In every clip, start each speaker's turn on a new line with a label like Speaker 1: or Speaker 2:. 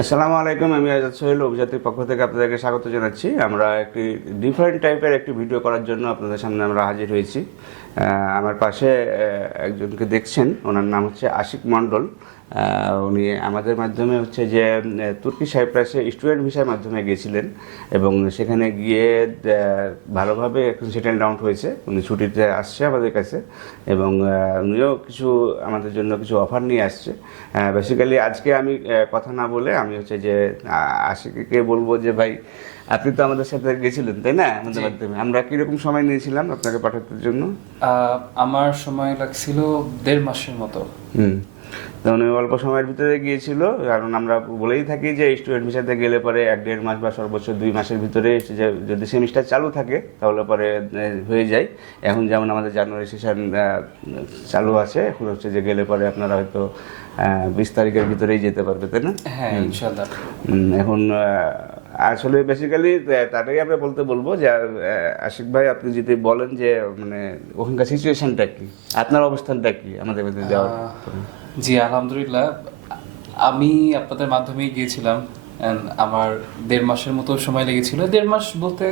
Speaker 1: আসসালামু আলাইকুম, আমি আজাদ সোহেল অভিজাতির পক্ষ থেকে আপনাদেরকে স্বাগত জানাচ্ছি। আমরা একটি ডিফারেন্ট টাইপের একটি ভিডিও করার জন্য আপনাদের সামনে আমরা হাজির হয়েছি। আমার পাশে একজনকে দেখছেন, ওনার নাম হচ্ছে আশিক মণ্ডল। উনি আমাদের মাধ্যমে হচ্ছে যে তুর্কি সাইপ্রাসে স্টুডেন্ট ভিসার মাধ্যমে গিয়েছিলেন এবং সেখানে গিয়ে ভালোভাবে এখন সেটেল ডাউন হয়েছে। উনি ছুটিতে আসছে আমাদের কাছে এবং উনিও কিছু আমাদের জন্য কিছু অফার নিয়ে আসছে। বেসিক্যালি আজকে আমি কথা না বলে আমি হচ্ছে যে আশিককে বলব যে ভাই আপনি তো আমাদের সাথে গেছিলেন তাই না আমাদের মাধ্যমে? আমরা কীরকম সময় নিয়েছিলাম আপনাকে পাঠানোর জন্য?
Speaker 2: আমার সময় লাগছিল দেড় মাসের মতো।
Speaker 1: হুম। তো উনি অল্প সময়ের ভিতরে গিয়েছিল কারণ আমরা বলেই থাকি যে স্টুডেন্ট ভিসাতে গেলে পরে এক দেড় মাস বা সর্বোচ্চ দুই মাসের ভিতরে যদি সেমিস্টার চালু থাকে তাহলে পরে হয়ে যায়। এখন যেমন আমাদের জানুয়ারি সেশন চালু আছে এখন হচ্ছে যে গেলে পরে আপনারা হয়তো বিশ তারিখের ভিতরেই যেতে পারবে তাই না?
Speaker 2: হ্যাঁ
Speaker 1: এখন আসলে বেসিক্যালি তাটাই আমরা বলতে বলব যে আশিক ভাই আপনি যদি বলেন যে মানে ওখানকার সিচুয়েশনটা কি? আপনার অবস্থানটা কি? আমাদের পরে?
Speaker 2: জি আলহামদুলিল্লাহ। আমি আপনাদের মাধ্যমেই গিয়েছিলাম আমার দেড় মাসের মতো সময় লেগেছিল। দেড় মাস বলতে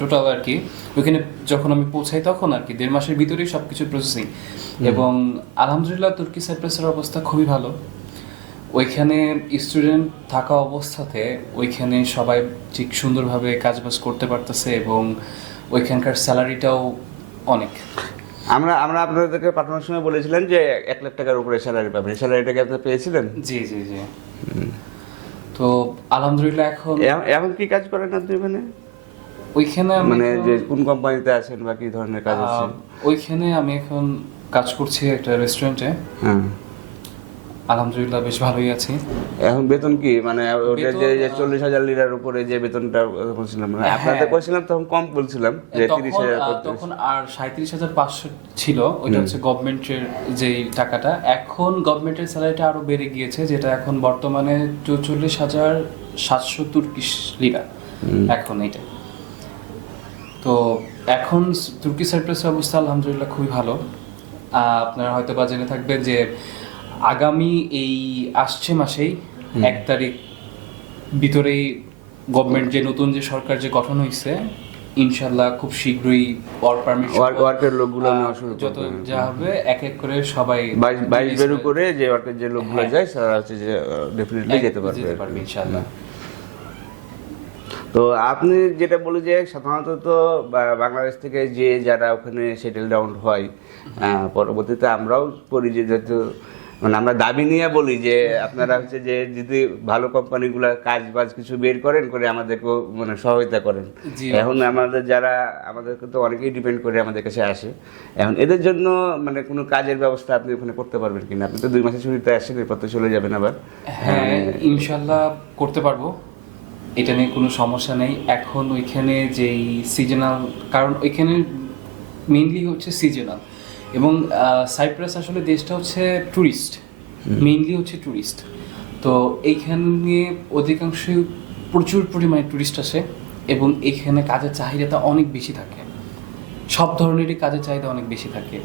Speaker 2: টোটাল আর কি। ওইখানে যখন আমি পৌঁছাই তখন আর কি দেড় মাসের ভিতরেই সব কিছু প্রসেসিং এবং আলহামদুলিল্লাহ তুর্কি সাইপ্রাসের অবস্থা খুবই ভালো। ওইখানে স্টুডেন্ট থাকা অবস্থাতে ওইখানে সবাই ঠিক সুন্দরভাবে কাজবাজ করতে পারতেছে এবং ওইখানকার স্যালারিটাও অনেক।
Speaker 1: আমরা আমরা আপনাদেরকে পাঠানোর সময় বলেছিলেন যে এক লাখ টাকার উপরে স্যালারি পাবেন। স্যালারিটা কি আপনি পেয়েছিলেন?
Speaker 2: জি জি জি। তো আলহামদুলিল্লাহ এখন
Speaker 1: এখন কি কাজ করেন আপনি ওখানে?
Speaker 2: ওইখানে
Speaker 1: মানে যে কোন কোম্পানিতে আছেন বা কি ধরনের কাজ আছে?
Speaker 2: ওইখানে আমি এখন কাজ করছি একটা রেস্টুরেন্টে
Speaker 1: হ্যাঁ।
Speaker 2: আলহামদুলিল্লাহ বেশ ভালোই আছি।
Speaker 1: এখন বেতন কি? মানে ওটা যে যে চল্লিশ হাজার লিরার উপরে যে বেতনটা বলছিলাম মানে আপনাদের
Speaker 2: হ্যাঁ।
Speaker 1: বলছিলাম তখন কম বলছিলাম যে তিরিশ
Speaker 2: তখন
Speaker 1: হাজার
Speaker 2: তখন আর সাঁত্রিশ হাজার পাঁচশো ছিল ওইটা হচ্ছে গভর্নমেন্টের যে টাকাটা। এখন গভর্নমেন্টের স্যালারিটা আরও বেড়ে গিয়েছে যেটা এখন বর্তমানে চৌচল্লিশ হাজার সাতশো তুর্কিশ লিরা। এখন এইটা তো এখন তুর্কি সাইপ্রাসের অবস্থা আলহামদুলিল্লাহ খুবই ভালো। আহ, আপনারা হয়তো বা জেনে থাকবেন যে আগামী এই আসছে মাসেই এক তারিখ ভিতরেই গভর্নমেন্ট যে নতুন যে সরকার যে গঠন হয়েছে ইনশাল্লাহ খুব শীঘ্রই ওয়ার্ক পারমিট
Speaker 1: ওয়ার্কের লোকগুলো নেওয়া শুরু
Speaker 2: যত যা হবে এক এক করে সবাই
Speaker 1: বাইশ বের উপরে যে ওয়ার্কের যে লোকগুলো যায় তারা হচ্ছে যে ডেফিনেটলি যেতে পারবে
Speaker 2: যেতে পারবে ইনশাল্লাহ
Speaker 1: তো আপনি যেটা বলি যে সাধারণত তো বাংলাদেশ থেকে যে যারা ওখানে সেটেল ডাউন হয় পরবর্তীতে আমরাও করি যেহেতু মানে আমরা দাবি নিয়ে বলি যে আপনারা হচ্ছে যে যদি ভালো কোম্পানিগুলো কাজ বাজ কিছু বের করেন করে আমাদেরকেও মানে সহায়তা করেন। এখন আমাদের যারা আমাদেরকে তো অনেকেই ডিপেন্ড করে আমাদের কাছে আসে। এখন এদের জন্য মানে কোনো কাজের ব্যবস্থা আপনি ওখানে করতে পারবেন কিনা? আপনি তো দুই মাসের ছুটিতে আসছেন এরপর তো চলে যাবেন আবার।
Speaker 2: হ্যাঁ ইনশাল্লাহ করতে পারব। এটা নিয়ে কোনো সমস্যা নেই। এখন ওইখানে যেই সিজনাল কারণ ওইখানে মেইনলি হচ্ছে সিজনাল এবং সাইপ্রাস আসলে দেশটা হচ্ছে ট্যুরিস্ট মেইনলি হচ্ছে ট্যুরিস্ট তো এইখানে অধিকাংশই প্রচুর পরিমাণে ট্যুরিস্ট আসে এবং এখানে কাজের চাহিদাটা অনেক বেশি থাকে। সব ধরনেরই কাজের চাহিদা অনেক বেশি থাকে।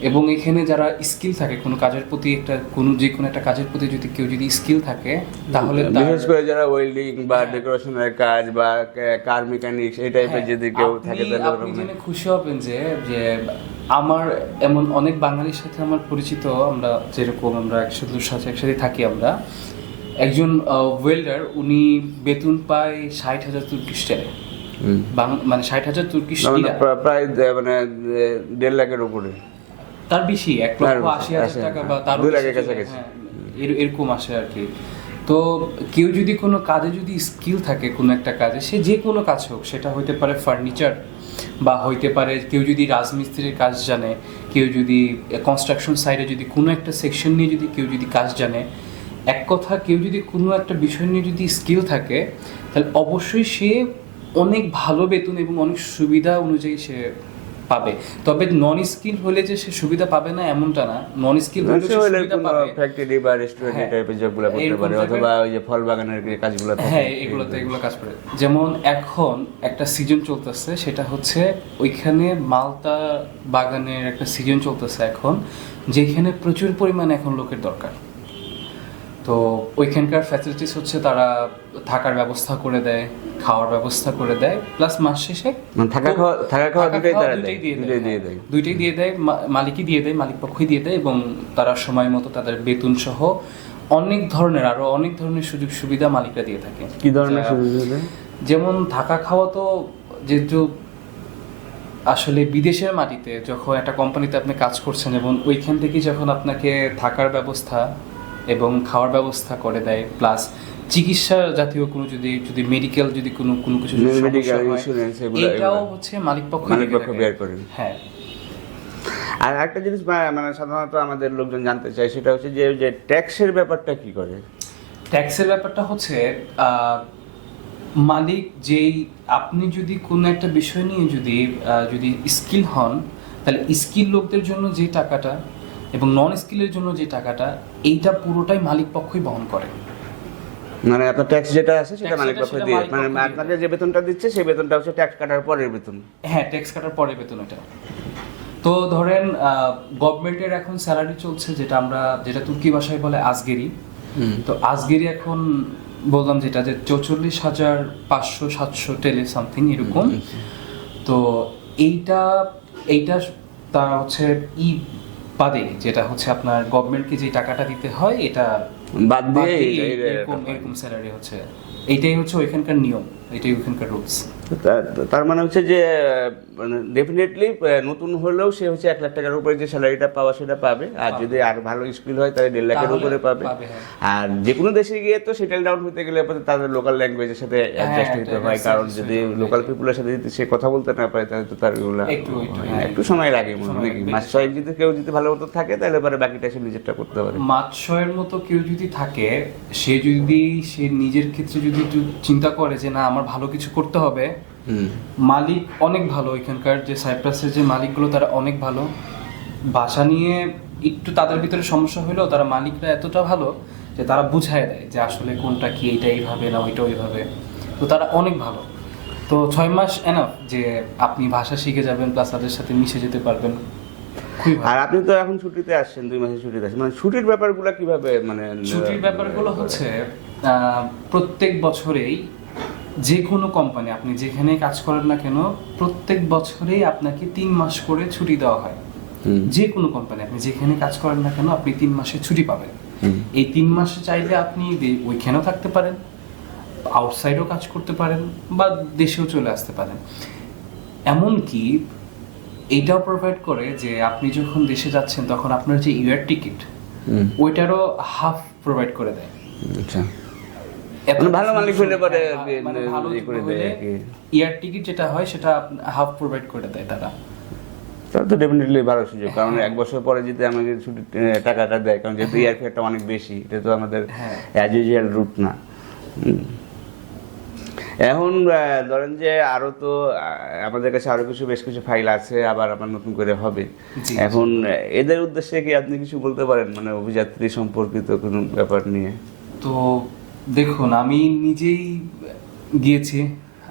Speaker 2: এবং এখানে যারা স্কিল থাকে কোনো কাজের প্রতি একটা কোনো যে কোনো একটা কাজের প্রতি যদি কেউ যদি স্কিল থাকে তাহলে
Speaker 1: বিশেষ করে যারা ওয়েল্ডিং বা ডেকোরেশনের কাজ বা কার মেকানিক এই টাইপের
Speaker 2: হ্যাঁ,
Speaker 1: যদি কেউ থাকে তাহলে
Speaker 2: আপনি খুশি হবেন যে যে আমার এমন অনেক বাঙালির সাথে আমার পরিচিত আমরা যেরকম আমরা একসাথে সাথে একসাথে থাকি আমরা। একজন ওয়েল্ডার উনি বেতন পায় ষাট হাজার তুর্কিশ টাকা। মানে ষাট হাজার তুর্কিশ
Speaker 1: প্রায় মানে দেড় লাখের উপরে।
Speaker 2: তার বেশি এক লক্ষ আশি হাজার টাকা
Speaker 1: হ্যাঁ।
Speaker 2: বা তার
Speaker 1: কাছাকাছি।
Speaker 2: এরকম আসে আর কি। তো কেউ যদি কোনো কাজে যদি স্কিল থাকে কোনো একটা কাজে, সে যে কোনো কাজ হোক, সেটা হইতে পারে ফার্নিচার বা হইতে পারে কেউ যদি রাজমিস্ত্রির কাজ জানে, কেউ যদি কনস্ট্রাকশন সাইডে যদি কোনো একটা সেকশন নিয়ে যদি কেউ যদি কাজ জানে, এক কথা কেউ যদি কোনো একটা বিষয় নিয়ে যদি স্কিল থাকে, তাহলে অবশ্যই সে অনেক ভালো বেতন এবং অনেক সুবিধা অনুযায়ী সে পাবে। তবে নন স্কিল হলে যে সে সুবিধা পাবে না এমনটা না। নন স্কিল হলে সে সুবিধা পাবে।
Speaker 1: ফ্যাক্টরি বা রেস্টুরেন্ট। টাইপের জবগুলো করতে পারে অথবা ওই যে ফল বাগানের কাজগুলো
Speaker 2: হ্যাঁ এগুলোতে এগুলো কাজ করে। যেমন এখন একটা সিজন চলতেছে সেটা হচ্ছে ওইখানে মালতা বাগানের একটা সিজন চলতেছে এখন যেখানে প্রচুর পরিমাণে এখন লোকের দরকার। তো ওইখানকার ফ্যাসিলিটিস হচ্ছে তারা থাকার ব্যবস্থা করে দেয় খাওয়ার ব্যবস্থা করে দেয় প্লাস মাস শেষে
Speaker 1: মানে থাকা খাওয়া থাকা খাওয়া দুটোই তারা দেয়
Speaker 2: দিয়ে
Speaker 1: দুটোই
Speaker 2: দেয়
Speaker 1: দিয়ে
Speaker 2: হ্যাঁ।
Speaker 1: দেয়
Speaker 2: দুইটাই দিয়ে দেয় মালিকই দিয়ে দেয় মালিক পক্ষই দিয়ে দেয় এবং তারা সময় মতো তাদের বেতন সহ অনেক ধরনের আরও অনেক ধরনের সুযোগ সুবিধা মালিকরা দিয়ে থাকে
Speaker 1: কি ধরনের সুযোগ?
Speaker 2: যেমন থাকা খাওয়া তো যেহেতু আসলে বিদেশের মাটিতে যখন একটা কোম্পানিতে আপনি কাজ করছেন এবং ওইখান থেকে যখন আপনাকে থাকার ব্যবস্থা এবং খাওয়ার ব্যবস্থা করে দেয় প্লাস চিকিৎসা জাতীয় কোনো যদি যদি মেডিকেল যদি কোনো কোনো কিছু এটাও হচ্ছে মালিক পক্ষ
Speaker 1: মালিক পক্ষ বের করে।
Speaker 2: হ্যাঁ।
Speaker 1: আর একটা জিনিস মানে সাধারণত আমাদের লোকজন জানতে চায় সেটা হচ্ছে যে যে ট্যাক্সের ব্যাপারটা কি করে?
Speaker 2: ট্যাক্সের ব্যাপারটা হচ্ছে আহ, মালিক যেই আপনি যদি কোনো একটা বিষয় নিয়ে যদি যদি স্কিল হন তাহলে স্কিল লোকদের জন্য যে টাকাটা এবং নন স্কিলের জন্য যে টাকাটা এইটা পুরোটাই মালিক পক্ষই বহন করে।
Speaker 1: মানে আপনার ট্যাক্স যেটা আছে সেটা মালিক পক্ষ দিয়ে মানে আপনাকে যে বেতনটা দিচ্ছে সেই বেতনটা হচ্ছে ট্যাক্স কাটার পরের বেতন।
Speaker 2: হ্যাঁ ট্যাক্স কাটার পরে বেতন এটা। তো ধরেন গভর্নমেন্টের এখন স্যালারি চলছে যেটা আমরা যেটা তুর্কি ভাষায় বলে আজগেরি। তো আজগেরি এখন বললাম যেটা যে চৌচল্লিশ হাজার পাঁচশো সাতশো টেলে সামথিং এরকম। তো এইটা এইটা তার হচ্ছে ই বাদে যেটা হচ্ছে আপনার গভর্নমেন্টকে যে টাকাটা দিতে হয় এটা
Speaker 1: বাদ দিয়ে
Speaker 2: এরকম স্যালারি হচ্ছে। এইটাই হচ্ছে ওইখানকার নিয়ম। এটাই ওইখানকার রুলস
Speaker 1: তার মানে হচ্ছে যে মানে ডেফিনেটলি নতুন হলেও সে হচ্ছে এক লাখ টাকার উপরে যে স্যালারিটা পাওয়া সেটা পাবে। আর যদি আর ভালো স্কিল হয় তাহলে দেড় লাখের উপরে পাবে।
Speaker 2: হ্যাঁ।
Speaker 1: আর যে কোনো দেশে গিয়ে তো সেটেল ডাউন হতে গেলে তাদের লোকাল ল্যাঙ্গুয়েজের সাথে অ্যাডজাস্ট হতে হয় কারণ যদি লোকাল পিপুলের সাথে যদি সে কথা বলতে না পারে তাহলে তো তার এগুলো
Speaker 2: একটু,
Speaker 1: হ্যাঁ, সময় লাগে মনে হয় নাকি? মাস ছয়েক যদি কেউ যদি ভালো মতো থাকে তাহলে পরে বাকিটা সে নিজেরটা করতে পারে।
Speaker 2: মাৎস্যের মতো কেউ যদি থাকে সে যদি সে নিজের ক্ষেত্রে যদি চিন্তা করে যে না আমার ভালো কিছু করতে হবে। মালিক অনেক ভালো এখানকার যে সাইপ্রাসের যে মালিকগুলো তারা অনেক ভালো। ভাষা নিয়ে একটু তাদের ভিতরে সমস্যা হলেও তারা মালিকরা এতটা ভালো যে তারা বুঝায় দেয় যে আসলে কোনটা কি এইটা এইভাবে না ওইটা ওইভাবে। তো তারা অনেক ভালো। তো ছয় মাস এনাফ যে আপনি ভাষা শিখে যাবেন প্লাস তাদের সাথে মিশে যেতে পারবেন।
Speaker 1: আর আপনি তো এখন ছুটিতে আসছেন দুই মাসের ছুটিতে আসছেন। মানে ছুটির ব্যাপারগুলো কীভাবে মানে
Speaker 2: ছুটির ব্যাপারগুলো হচ্ছে প্রত্যেক বছরেই যে কোনো কোম্পানি আপনি যেখানে কাজ করেন না কেন প্রত্যেক বছরেই আপনাকে তিন মাস করে ছুটি দেওয়া হয়। যে কোনো কোম্পানি আপনি যেখানে কাজ করেন না কেন আপনি তিন মাসে ছুটি পাবেন। এই তিন মাসে চাইলে আপনি ওইখানেও থাকতে পারেন আউটসাইডও কাজ করতে পারেন বা দেশেও চলে আসতে পারেন। এমনকি এইটাও প্রোভাইড করে যে আপনি যখন দেশে যাচ্ছেন তখন আপনার যে ইয়ার টিকিট ওইটারও হাফ প্রোভাইড করে দেয়।
Speaker 1: আচ্ছা। ভালো মালিক হলে পরে
Speaker 2: হ্যাঁ, মানে ভালো
Speaker 1: ইয়ে করে দেয়।
Speaker 2: ইয়ার টিকিট যেটা হয় সেটা হাফ প্রোভাইড করে দেয় তারা।
Speaker 1: তাহলে তো ডেফিনেটলি ভালো সুযোগ কারণ এক বছর পরে যদি আমাকে ছুটি টাকাটা দেয় কারণ যেহেতু ইয়ার ফেয়ারটা অনেক বেশি এটা তো আমাদের
Speaker 2: হ্যাঁ।
Speaker 1: অ্যাজ ইউজুয়াল রুট না। এখন ধরেন যে আরও তো আমাদের কাছে আরও কিছু বেশ কিছু ফাইল আছে আবার আবার নতুন করে হবে। এখন এদের উদ্দেশ্যে কি আপনি কিছু বলতে পারেন? মানে অভিযাত্রী সম্পর্কিত কোনো ব্যাপার নিয়ে।
Speaker 2: তো দেখুন, আমি নিজেই গিয়েছি।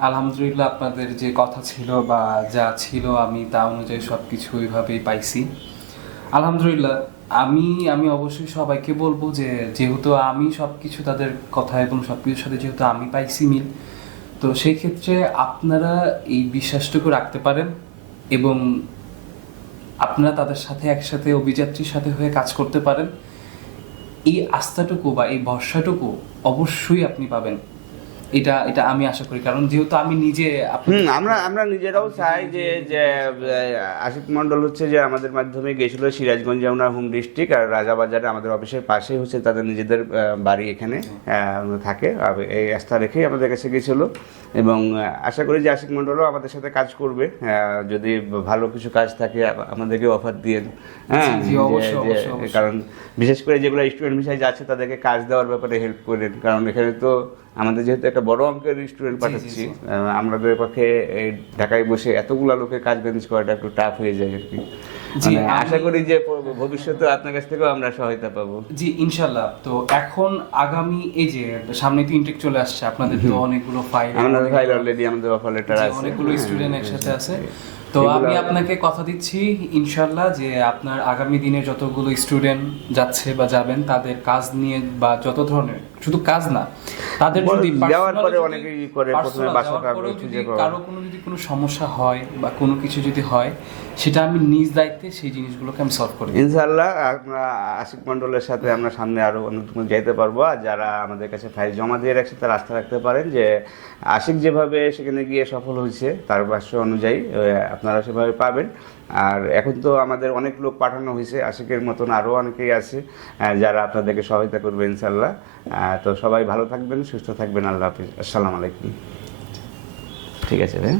Speaker 2: আলহামদুলিল্লাহ আপনাদের যে কথা ছিল বা যা ছিল, আমি তা অনুযায়ী সব কিছু ওইভাবেই পাইছি। আলহামদুলিল্লাহ, আমি আমি অবশ্যই সবাইকে বলব যে, যেহেতু আমি সব কিছু তাদের কথা এবং সব কিছুর সাথে যেহেতু আমি পাইছি মিল, তো সেই ক্ষেত্রে আপনারা এই বিশ্বাসটুকু রাখতে পারেন এবং আপনারা তাদের সাথে একসাথে অভিযাত্রীর সাথে হয়ে কাজ করতে পারেন। এই আস্থাটুকু বা এই ভরসাটুকু অবশ্যই আপনি পাবেন। এটা এটা আমি আশা করি কারণ যেহেতু আমি নিজে
Speaker 1: আমরা আমরা নিজেরাও চাই যে যে আশিক মন্ডল হচ্ছে যে আমাদের মাধ্যমে গেছিল সিরাজগঞ্জ আমরা হোম ডিস্ট্রিক্ট আর রাজাবাজারে আমাদের অফিসের পাশেই হচ্ছে তাদের নিজেদের বাড়ি এখানে থাকে এই আস্থা রেখেই আমাদের কাছে গেছিল এবং আশা করি যে আশিক মন্ডলও আমাদের সাথে কাজ করবে যদি ভালো কিছু কাজ থাকে আমাদেরকে অফার দিয়ে হ্যাঁ। কারণ বিশেষ করে যেগুলো স্টুডেন্ট ভিসায় যাচ্ছে তাদেরকে কাজ দেওয়ার ব্যাপারে হেল্প করেন কারণ এখানে তো আমাদের যেহেতু একটা বড় অঙ্কের স্টুডেন্ট পাঠাচ্ছি আমাদের পক্ষে এই ঢাকায় বসে এতগুলা লোকের কাজ ম্যানেজ করাটা একটু টাফ হয়ে যায় আর কি।
Speaker 2: জি,
Speaker 1: মানে আশা করি যে ভবিষ্যতে আপনার কাছ থেকেও আমরা সহায়তা পাবো।
Speaker 2: জি ইনশাল্লাহ। তো এখন আগামী এই যে সামনে তো ইনটেক চলে আসছে আপনাদের তো অনেকগুলো ফাইল
Speaker 1: আমাদের ফাইল অলরেডি আমাদের অফার লেটার আছে।
Speaker 2: অনেকগুলো স্টুডেন্ট একসাথে আছে। তো আমি আপনাকে কথা দিচ্ছি ইনশাল্লাহ যে আপনার আগামী দিনে যতগুলো স্টুডেন্ট যাচ্ছে বা যাবেন তাদের কাজ নিয়ে বা যত ধরনের শুধু কাজ না তাদের যদি
Speaker 1: যাওয়ার পরে অনেকেই করে, প্রথমে বাসাটা
Speaker 2: যদি কারও কোনো যদি কোনো সমস্যা হয় বা কোনো কিছু যদি হয় সেটা আমি নিজ দায়িত্বে সেই জিনিসগুলোকে আমি সলভ করি
Speaker 1: ইনশাআল্লাহ আমরা আশিক মন্ডলের সাথে আমরা সামনে আরও অনেক যাইতে পারব। আর যারা আমাদের কাছে ফাইল জমা দিয়ে রাখছে তারা আস্থা রাখতে পারেন যে আশিক যেভাবে সেখানে গিয়ে সফল হয়েছে তার ভাষ্য অনুযায়ী আপনারা সেভাবে পাবেন। আর এখন তো আমাদের অনেক লোক পাঠানো হয়েছে আশিকের মতন আরও অনেকেই আছে যারা আপনাদেরকে সহায়তা করবে ইনশাল্লাহ আহ, তো সবাই ভালো থাকবেন সুস্থ থাকবেন আল্লাহ হাফিজ। আসসালামু আলাইকুম। ঠিক আছে ভাই।